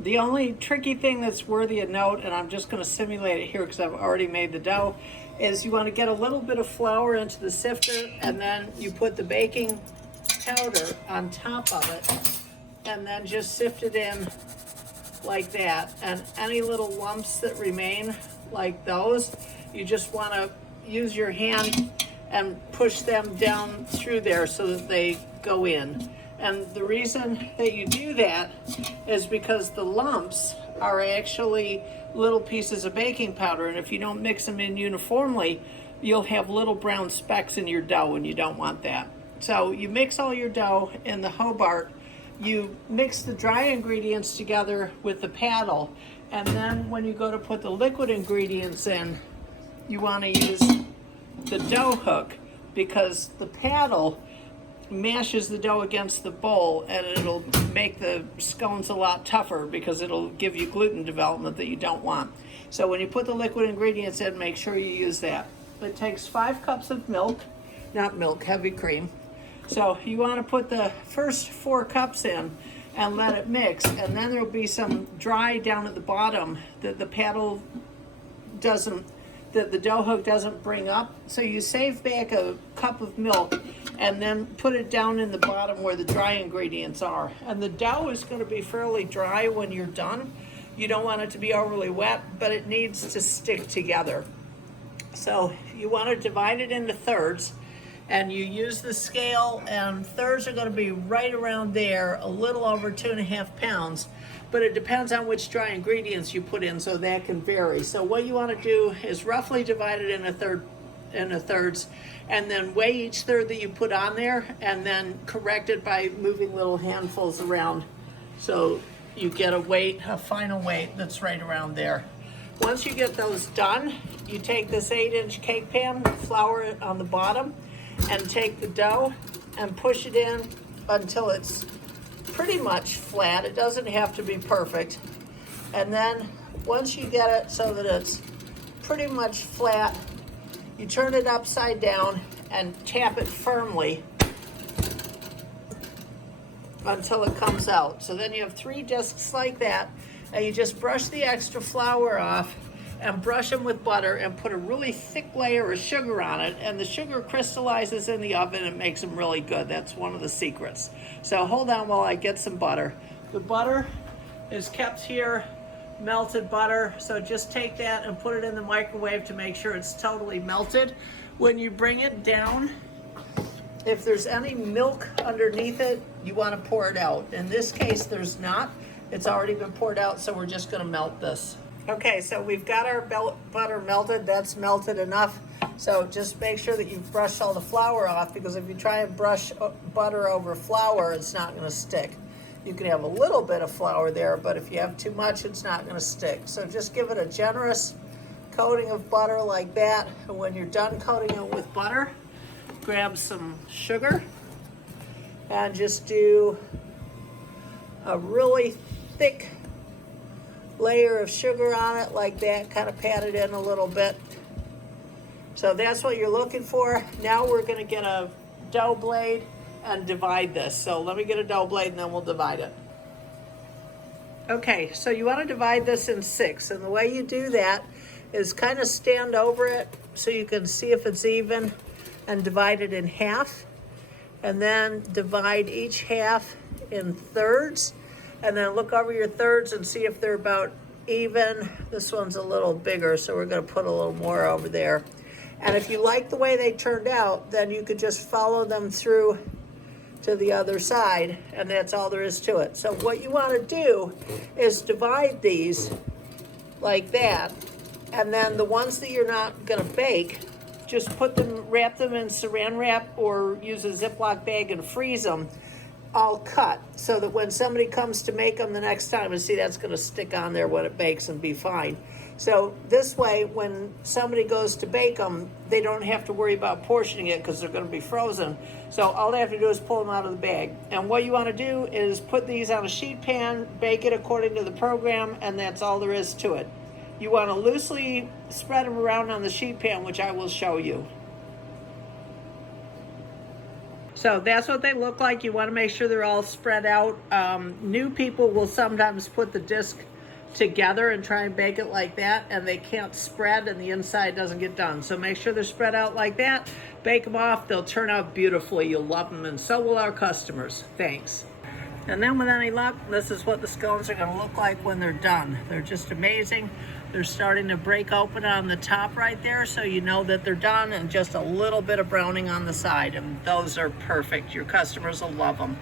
The only tricky thing that's worthy of note, and I'm just going to simulate it here because I've already made the dough, is you want to get a little bit of flour into the sifter, and then you put the baking powder on top of it, and then just sift it in like that. And any little lumps that remain, like those, you just want to use your hand and push them down through there so that they go in. And the reason that you do that is because the lumps are actually little pieces of baking powder, and if you don't mix them in uniformly, you'll have little brown specks in your dough, and you don't want that. So you mix all your dough in the Hobart, you mix the dry ingredients together with the paddle, and then when you go to put the liquid ingredients in, you want to use the dough hook, because the paddle mashes the dough against the bowl and it'll make the scones a lot tougher because it'll give you gluten development that you don't want. So when you put the liquid ingredients in, make sure you use that. It takes 5 cups of milk, not milk, heavy cream. So you want to put the first 4 cups in and let it mix, and then there'll be some dry down at the bottom that the paddle doesn't, that the dough hook doesn't bring up. So you save back a cup of milk and then put it down in the bottom where the dry ingredients are. And the dough is going to be fairly dry when you're done. You don't want it to be overly wet, but it needs to stick together. So you want to divide it into thirds, and you use the scale, and thirds are going to be right around there, a little over 2.5 pounds, but it depends on which dry ingredients you put in, so that can vary. So what you want to do is roughly divide it into thirds, and then weigh each third that you put on there, and then correct it by moving little handfuls around so you get a weight, a final weight that's right around there. Once you get those done, you take this 8-inch cake pan, flour it on the bottom, and take the dough and push it in until it's pretty much flat. It doesn't have to be perfect. And then once you get it so that it's pretty much flat, you turn it upside down and tap it firmly until it comes out. So then you have 3 discs like that, and you just brush the extra flour off and brush them with butter and put a really thick layer of sugar on it, and the sugar crystallizes in the oven and makes them really good. That's one of the secrets. So hold on while I get some butter. The butter is kept here, melted butter, so just take that and put it in the microwave to make sure it's totally melted. When you bring it down, if there's any milk underneath it, you want to pour it out. In this case, there's not. It's already been poured out, so we're just going to melt this. Okay, so we've got our butter melted. That's melted enough. So just make sure that you've brushed all the flour off, because if you try and brush butter over flour, it's not going to stick. You can have a little bit of flour there, but if you have too much, it's not going to stick. So just give it a generous coating of butter like that. And when you're done coating it with butter, grab some sugar and just do a really thick layer of sugar on it like that, kind of pat it in a little bit. So that's what you're looking for. Now we're going to get a dough blade and divide this. So let me get a dough blade and then we'll divide it. Okay, so you want to divide this in 6, and the way you do that is kind of stand over it so you can see if it's even, and divide it in half, and then divide each half in thirds, and then look over your thirds and see if they're about even. This one's a little bigger, so we're going to put a little more over there. And if you like the way they turned out, then you could just follow them through to the other side, and that's all there is to it. So what you want to do is divide these like that, and then the ones that you're not going to bake, just put them, wrap them in saran wrap or use a Ziploc bag and freeze them all cut, so that when somebody comes to make them the next time, and see, that's going to stick on there when it bakes and be fine. So this way, when somebody goes to bake them, they don't have to worry about portioning it because they're going to be frozen. So all they have to do is pull them out of the bag. And what you want to do is put these on a sheet pan, bake it according to the program, and that's all there is to it. You want to loosely spread them around on the sheet pan, which I will show you. So that's what they look like. You want to make sure they're all spread out. New people will sometimes put the disc together and try and bake it like that, and they can't spread and the inside doesn't get done. So make sure they're spread out like that. Bake them off. They'll turn out beautifully. You'll love them, and so will our customers. Thanks. And then with any luck, this is what the scones are going to look like when they're done. They're just amazing. They're starting to break open on the top right there, so you know that they're done, and just a little bit of browning on the side, and those are perfect. Your customers will love them.